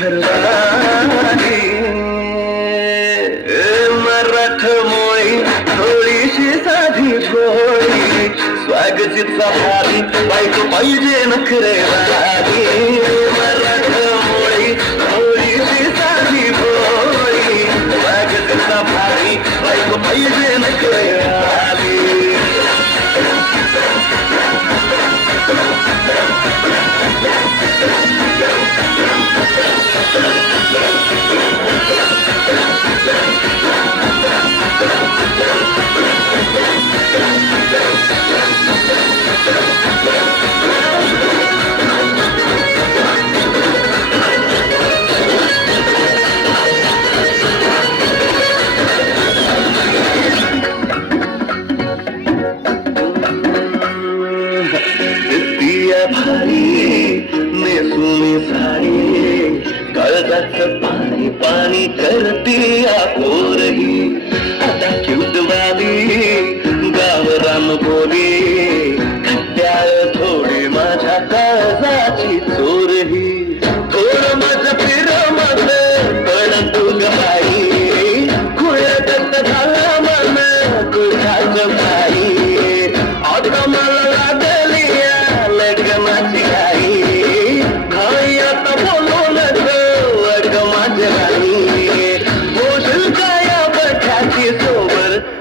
घरवाली मराठमोळी थोडीशी साधी भोळी स्वागतीचा भारी बायको पाहिजे नखरेवाली मराठमोळी थोडीशी साधी भोळी स्वागतीचा भारी बायको पाहिजे नखरेवाली पाणी पाणी करती पोरही आता क्यूटवाली गावरान बोली खट्याळ थोडी माझ्या काळजाची चोरही थोडं माझं फिरमत पण तू गबाई खुळ्यात झालं मन कुठाच बाई आता मला लागली लगनाची घाई घाई आता बोलून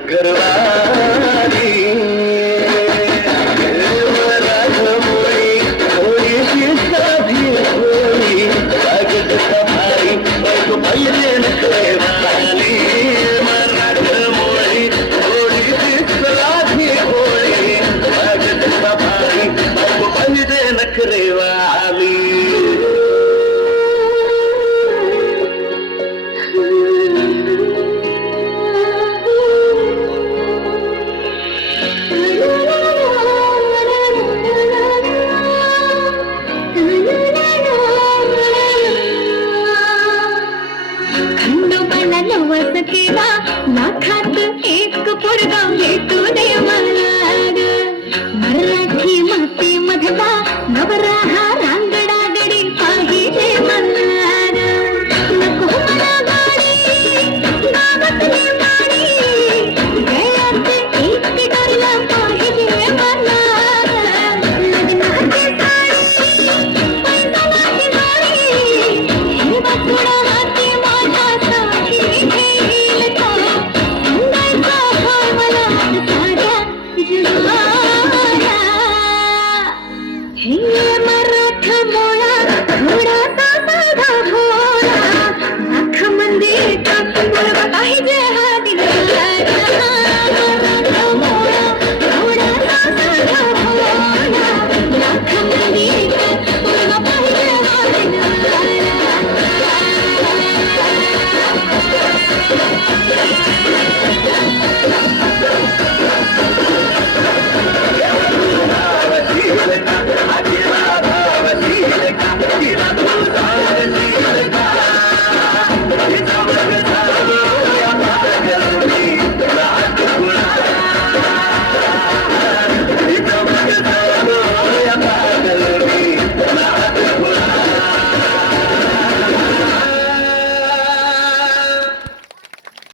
घरवाली मराठमोळी थोडीशी साधी भोळी स्वागतीचा भारी बायको पाहिजे नखरेवाली मराठमोळी थोडीशी साधी भोळी स्वागतीचा भारी बायको पाहिजे नखरेवाली केला लाखात एक पोरगा भेटू दे मला मराठी माती मधला